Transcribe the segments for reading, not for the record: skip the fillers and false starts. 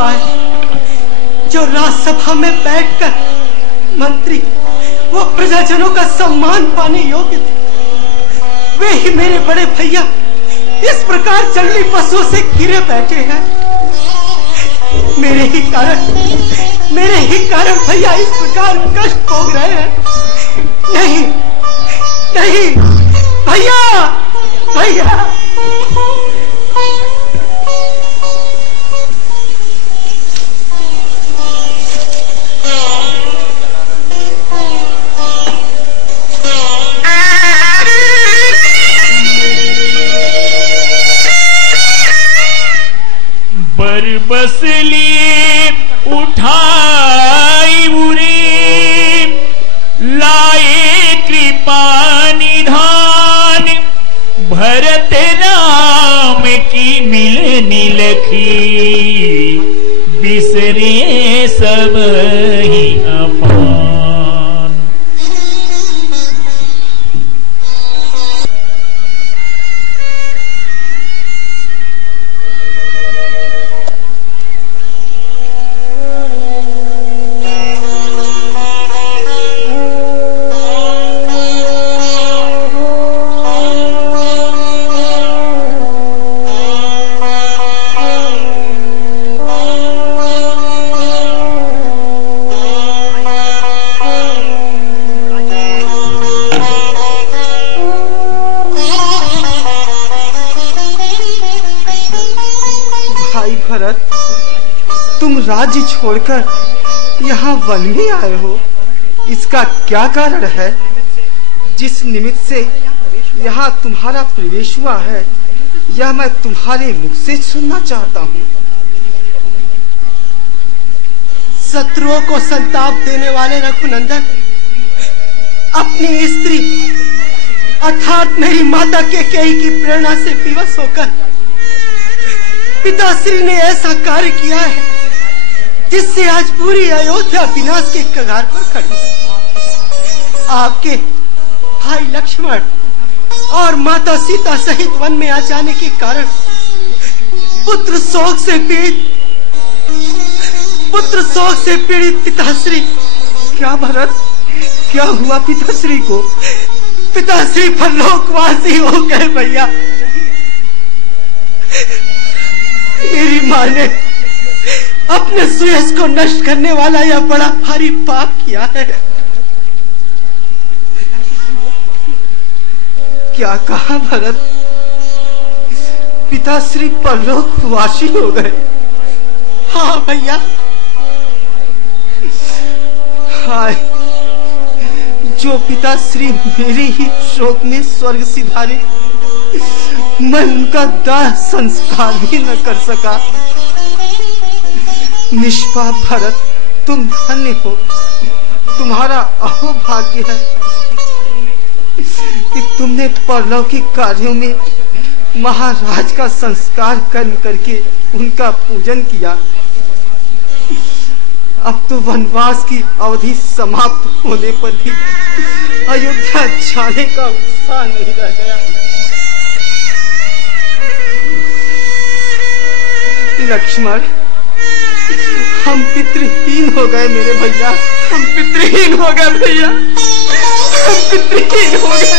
आए जो राज्यसभा में बैठकर मंत्री वो प्रजाजनों का सम्मान पाने योग्य थे, वे ही मेरे बड़े भैया इस प्रकार जंगली पशुओं से घिरे बैठे हैं। मेरे ही कारण भैया इस प्रकार कष्ट भोग रहे हैं। नहीं नहीं भैया, भैया बरबसली उठाई उरे लाए कृपा निधान, भरत राम की मिलनी लखी बिसरे सब ही अपान। राज्य छोड़कर यहाँ वन में आए हो, इसका क्या कारण है? जिस निमित्त से यहाँ तुम्हारा प्रवेश हुआ है, यह मैं तुम्हारे मुख से सुनना चाहता हूँ। शत्रुओं को संताप देने वाले रघुनंदन अपनी स्त्री अर्थात मेरी माता केकई की प्रेरणा से विवश होकर पिताश्री ने ऐसा कार्य किया है जिससे आज पूरी अयोध्या विनाश के कगार पर खड़ी है। आपके भाई लक्ष्मण और माता सीता सहित वन में आ जाने के कारण पुत्र शोक से पीड़ित पिताश्री। क्या भरत, क्या हुआ पिताश्री को? पिताश्री परलोकवासी हो गए भैया। मेरी माँ ने अपने सुयश को नष्ट करने वाला यह बड़ा भारी पाप किया है। क्या कहा भरत? पिताश्री परलोकवासी हो गए? हाँ भैया। हाय, जो पिताश्री मेरे ही शोक में स्वर्ग सिधारे, मैं उनका दाह संस्कार भी न कर सका। निष्पाप भरत, तुम धन्य हो। तुम्हारा अहोभाग्य है कि तुमने परलौकिक कार्यों में महाराज का संस्कार करके उनका पूजन किया। अब तो वनवास की अवधि समाप्त होने पर भी अयोध्या जाने का उत्साह नहीं रह गया। लक्ष्मण, हम पितृहीन हो गए मेरे भैया, हम पितृहीन हो गए भैया, हम पितृहीन हो गए।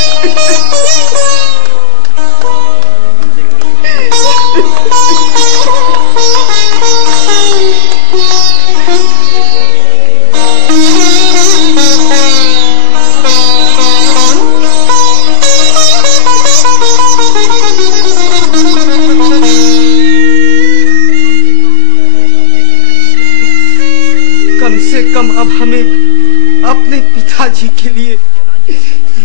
कम से कम अब हमें अपने पिताजी के लिए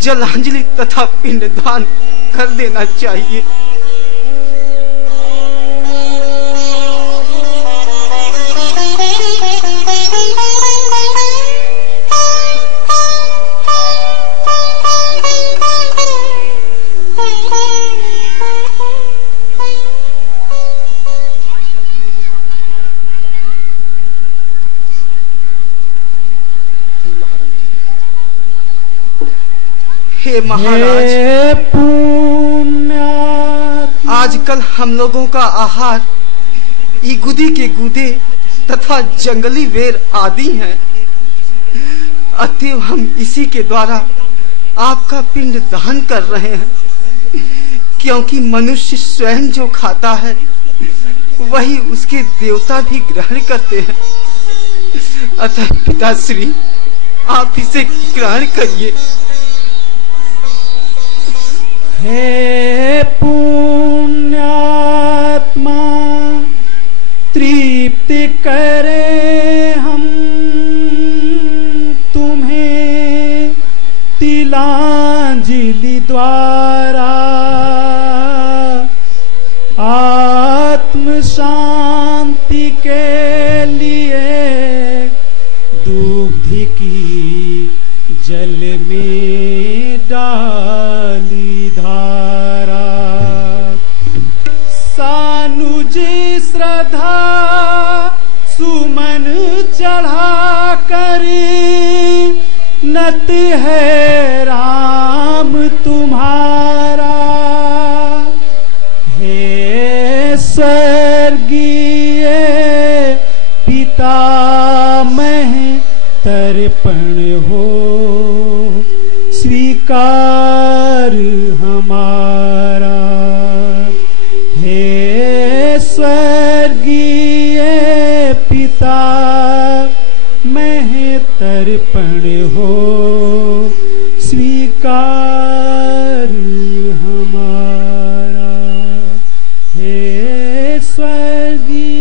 जलांजलि तथा पिंडदान कर देना चाहिए। हे महाराज, आजकल हम लोगों का आहार इगुदी के गुदे तथा जंगली वेर आदि हैं। अतएव हम इसी के द्वारा आपका पिंड दान कर रहे हैं, क्योंकि मनुष्य स्वयं जो खाता है वही उसके देवता भी ग्रहण करते हैं। अतः पिताश्री, आप इसे ग्रहण करिए। हे पुण्यात्मा, तृप्ति करे हम तुम्हें तिलांजलि द्वारा। आत्म शांति के लिए दूध की जल में डाली धारा। सानुज श्रद्धा सुमन चढ़ा कर नत है राम तुम्हारा। हे स्वर्गीय पितामह, तर्पण हो स्वीकार हमारा। हे स्वर्गीय पिता मह, तर्पण हो स्वीकार हमारा। हे स्वर्गीय